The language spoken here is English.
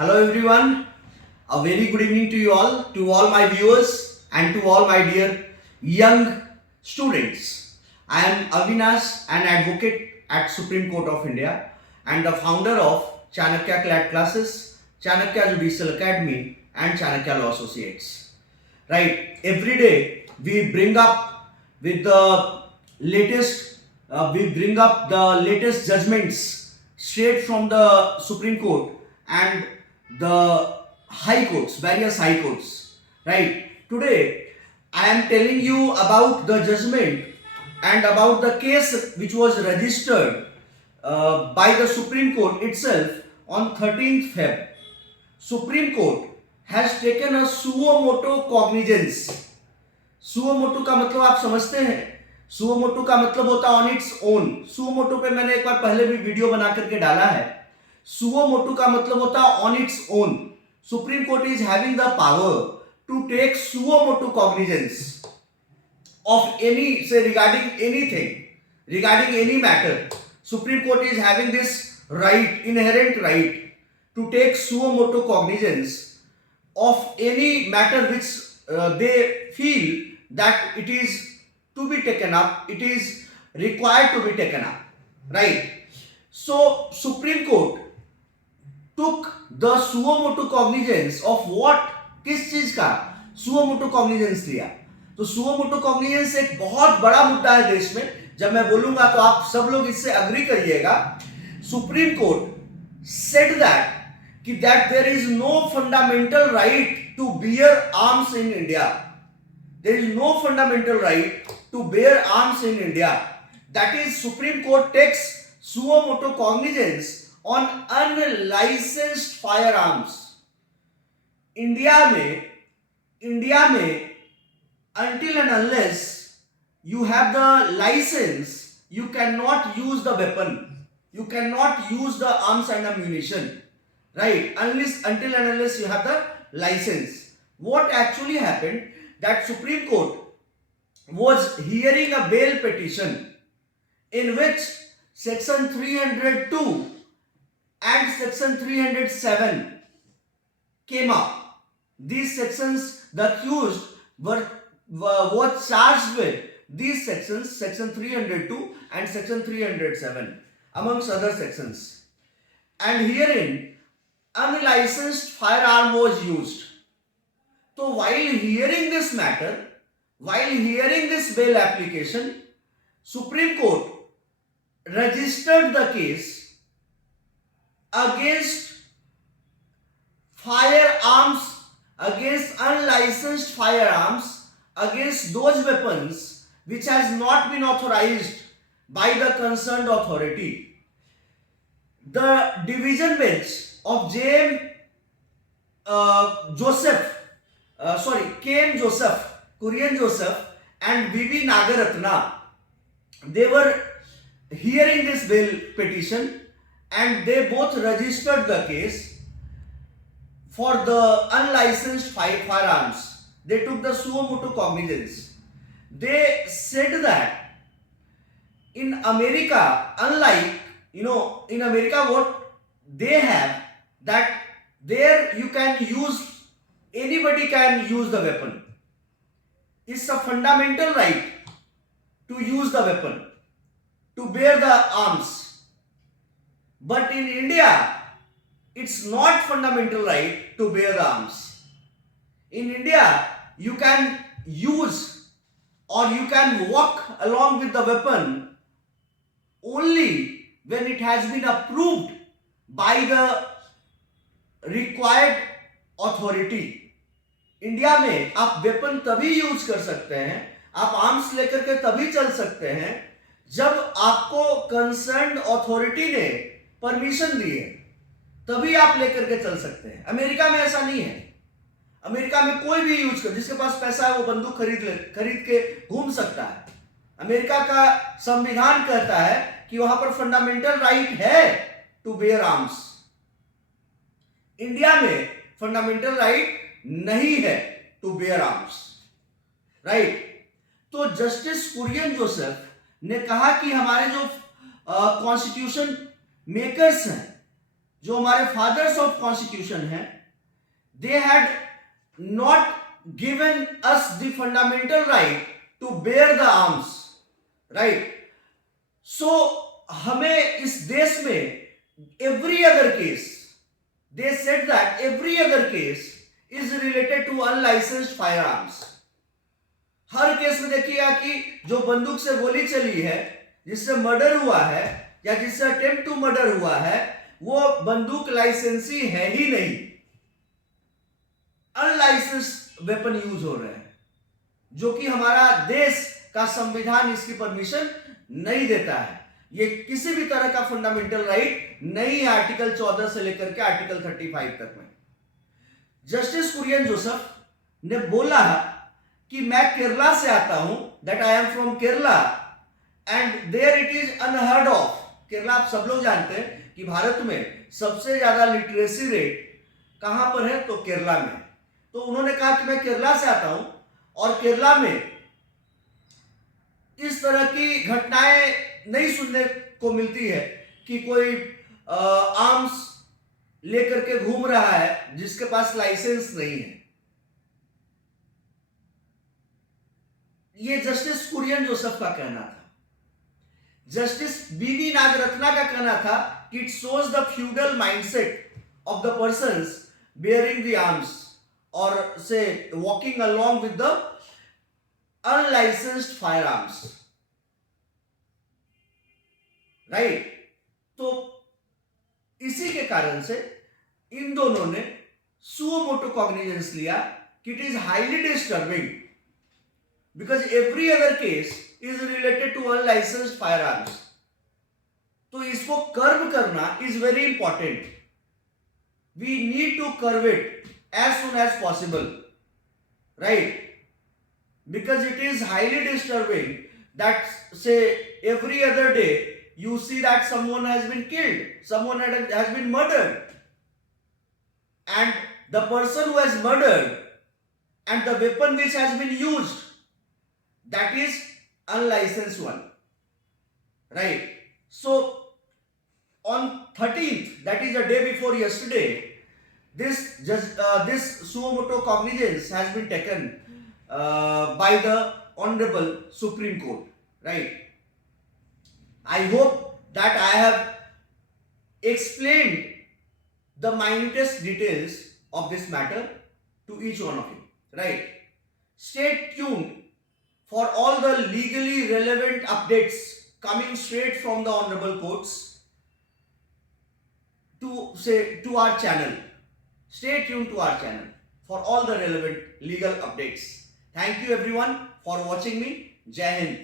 Hello everyone, a very good evening to all my viewers and to all my dear young students. I am Avinash, an advocate at Supreme Court of India and the founder of Chanakya CLAT classes, Chanakya Judicial Academy and Chanakya Law Associates. Right, every day we bring up with the latest, judgments straight from the Supreme Court and the high courts, various high courts. Right, today I am telling you about the judgment and about the case which was registered by the Supreme Court itself on 13th Feb. Supreme Court has taken a suo motu cognizance. Suo motu का मतलब आप समझते हैं? Suo motu का मतलब होता है on its own. Suo motu पे मैंने एक बार पहले भी वीडियो बना करके डाला है. सुओ मोटू का मतलब होता है on its own. Supreme Court is having the power to take suo motu cognisance of any say regarding anything, regarding any matter. Supreme Court is having this right, inherent right to take suo motu cognizance of any matter which they feel that it is to be taken up, it is required to be taken up, right? So Supreme Court took the suo motu cognizance of what, किस चीज का suo motu cognizance लिया. तो suo motu cognizance एक बहुत बड़ा मुद्दा है देश में. जब मैं बोलूंगा तो आप सब लोग इससे अग्री करिएगा. Supreme court said that there is no fundamental right to bear arms in India. There is no fundamental right to bear arms in India. That is, Supreme Court takes suo motu cognizance on unlicensed firearms. India में until and unless you have the license, you cannot use the weapon. You cannot use the arms and ammunition. Right, until and unless you have the license. What actually happened, that Supreme Court was hearing a bail petition in which section 302 and section 307 came up. These sections, the accused was charged with these sections, section 302 and section 307 amongst other sections. And herein unlicensed firearm was used. So while hearing this matter, while hearing this bail application, Supreme Court registered the case against firearms, against unlicensed firearms, against those weapons which has not been authorized by the concerned authority. The division bench of KM Joseph, Kurian Joseph and VV Nagaratna, they were hearing this bail petition and they both registered the case for the unlicensed firearms. They took the suo motu cognizance. They said that in America, unlike, in America what they have, that there you can use, anybody can use the weapon. It's a fundamental right to use the weapon, to bear the arms. But in India, it's not fundamental right to bear the arms. In India, you can use or you can walk along with the weapon only when it has been approved by the required authority. India में आप weapon तभी use कर सकते हैं, आप arms लेकर के तभी चल सकते हैं जब आपको कंसर्न्ड अथॉरिटी ने परमिशन दी है, तभी आप लेकर के चल सकते हैं. अमेरिका में ऐसा नहीं है. अमेरिका में कोई भी यूज कर, जिसके पास पैसा है वो बंदूक खरीद के घूम सकता है. अमेरिका का संविधान कहता है कि वहां पर फंडामेंटल राइट है टू बेयर आर्म्स. इंडिया में फंडामेंटल राइट नहीं है टू बेयर आर्म्स. राइट, तो जस्टिस कुरियन जोसेफ ने कहा कि हमारे जो कॉन्स्टिट्यूशन मेकर्स हैं, जो हमारे फादर्स ऑफ कॉन्स्टिट्यूशन हैं, they had not given us the fundamental right to bear the arms, right? So हमें इस देश में every other case, they said that every other case is related to unlicensed fire arms. हर case में देखिएगा कि जो बंदूक से गोली चली है, जिससे मर्डर हुआ है या जिससे अटेम्प्ट टू मर्डर हुआ है, वो बंदूक लाइसेंसी है ही नहीं, अनलाइसेंस्ड वेपन यूज हो रहे हैं, जो कि हमारा देश का संविधान इसकी परमिशन नहीं देता है। ये किसी भी तरह का फंडामेंटल राइट नहीं है आर्टिकल 14 से लेकर के आर्टिकल 35 तक में। जस्टिस कुरियन जोसेफ ने बोला कि मैं केरला से आता हूं, that I am from Kerala and there it is unheard of. Kerala आप सब लोग जानते हैं कि भारत में सबसे ज्यादा लिटरेसी रेट कहां पर है, तो केरला में। तो उन्होंने कहा कि मैं केरला से आता हूं और केरला में इस तरह की घटनाएं नहीं सुनने को मिलती है कि कोई आर्म्स लेकर के घूम रहा है जिसके पास लाइसेंस नहीं है। ये जस्टिस कुरियन जोसेफ का कहना था। जस्टिस बीवी नागरत्ना का कहना था कि it shows the feudal mindset of the persons bearing the arms or say walking along with the unlicensed firearms, right? तो इसी के कारण से इन दोनों ने suo motu cognizance लिया कि it is highly disturbing because every other case is related to unlicensed firearms. तो इसको कर्व करना is very important. We need to curb it as soon as possible, right? Because it is highly disturbing that say every other day you see that someone has been killed, someone has been murdered, and the person who has murdered and the weapon which has been used, that is unlicensed one, right? So on 13th, that is the day before yesterday, this Suo Motu cognizance has been taken by the Honorable Supreme Court, right? I hope that I have explained the minutest details of this matter to each one of you, right? Stay tuned for all the legally relevant updates coming straight from the Honorable Courts to our channel. Stay tuned to our channel for all the relevant legal updates. Thank you everyone for watching me. Jai Hind.